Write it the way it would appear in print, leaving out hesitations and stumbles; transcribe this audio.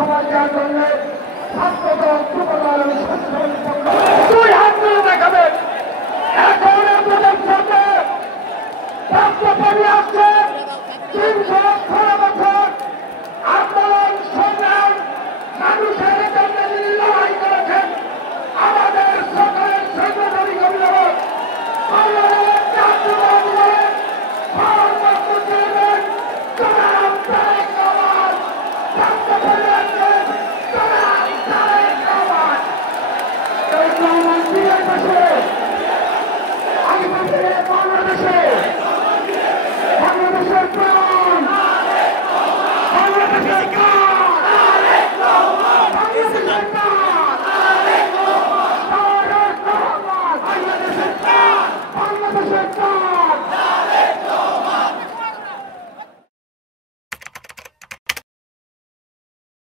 সময় দেওয়ার জন্য ছাত্রদল যুবদল দুই হাত তুলে দেখাবেন। এখন আপনাদের সাথে রাষ্ট্রপতি আসছে 300